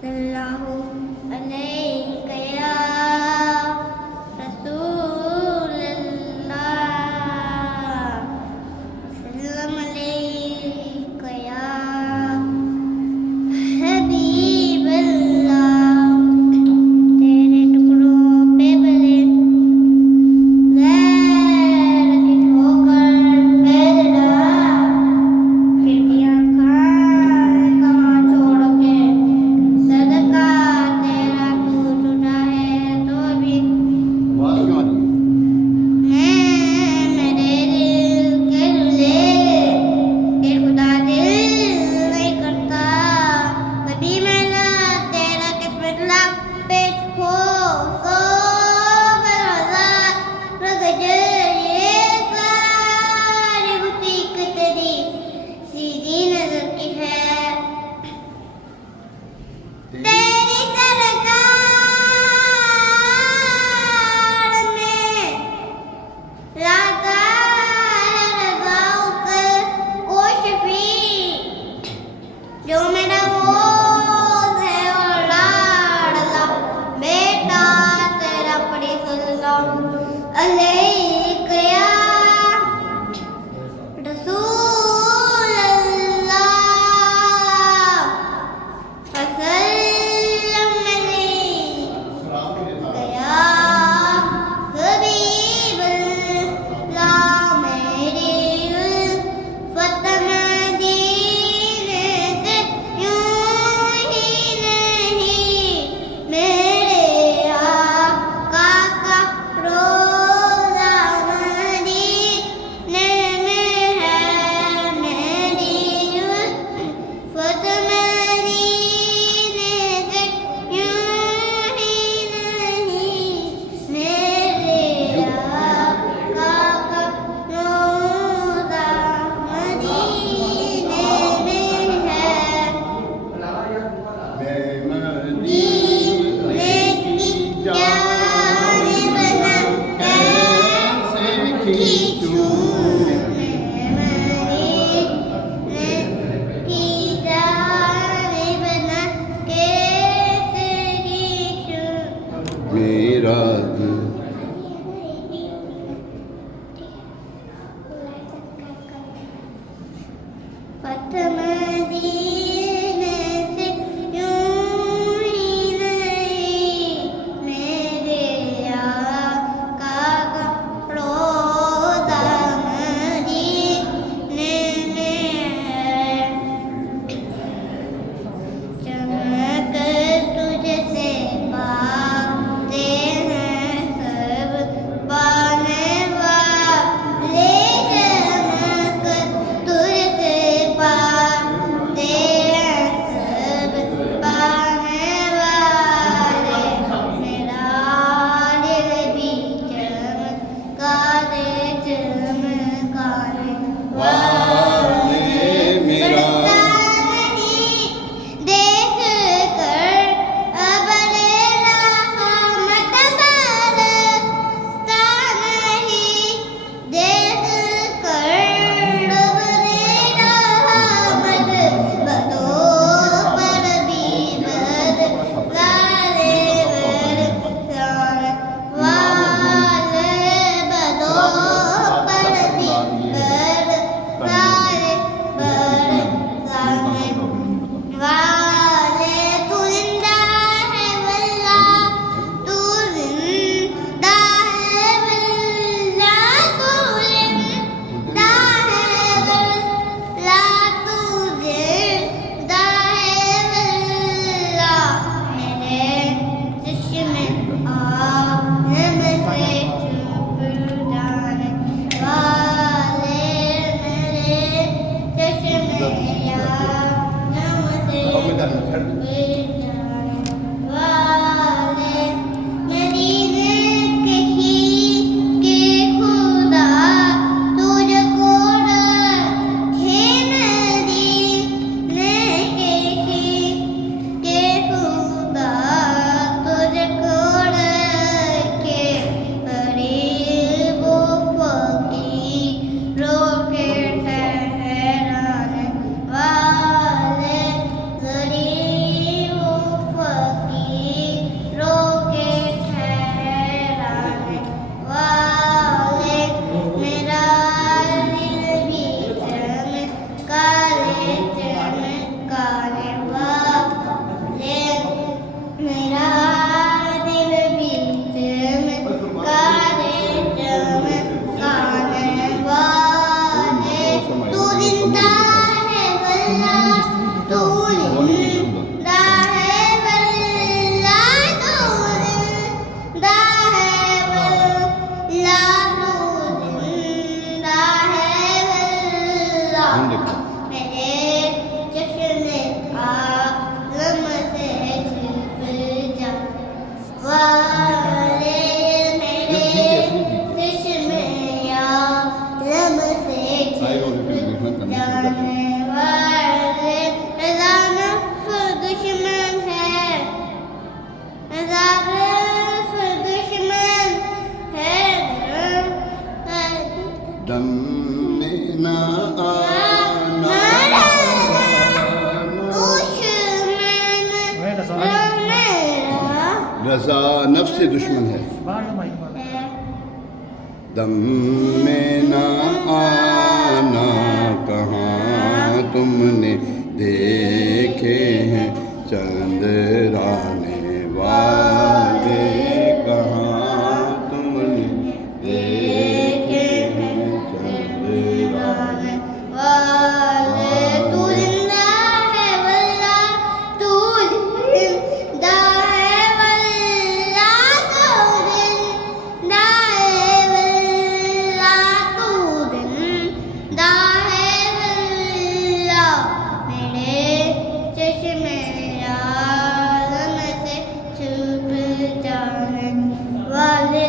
सल्लल्लाहु अलैहि या रसूलल्लाह, सल्लम अलैहि या हबीबल्लाह। तेरे टुकड़ों पे भले गैर की ठोकर पैदा, फिर भी आँखां कहाँ छोड़ के सदका तेरा तू छुटा है तो भी मेरे दिल के रुले के खुदा दिल नहीं करता। कभी मेरा तेरा किस्मत लाख पेश हो सो बरहज़ार गजर, ये सारी बुटीक तेरी सीधी नजर की है। तेरी सरकार में लागा रज़ाओं का कोई शफी, जो मेरा बोझ है और लाडला बेटा तेरा पढ़ी सल्लल्लाहु अलैहि या रसूलल्लाह, वसल्लम अलैहि या हबीबल्लाह। मेरी उल्फत मदीने से यूं ही नहीं, मेरे आका का रोज़ा मदीने में है। मेरी उल्फत मदीने से यूं ही नहीं, मेरे आका का रोज़ा मदीने में है। दीने की जानिब न कैसे खींचूं, मदीने की जानिब न कैसे खींचूं। मेरा दिल पथ मदीने से यूं ही नहीं, मेरे आका का रोज़ा मदीने में है। चमक तुझसे पाते हैं दम में ना आना रजा नफ्स से दुश्मन है दम में ना आना कहाँ तुमने देखे हैं चंद्राने वाले कहाँ तुमने देखे हैं चंद्राने वाले तू जिंदा है वल्ला तू जिंदा है वल्ला तू जिंदा है वल्ला तू जिंदा है वल्ला मेरे चश्मे आलम से छुप जाने वाले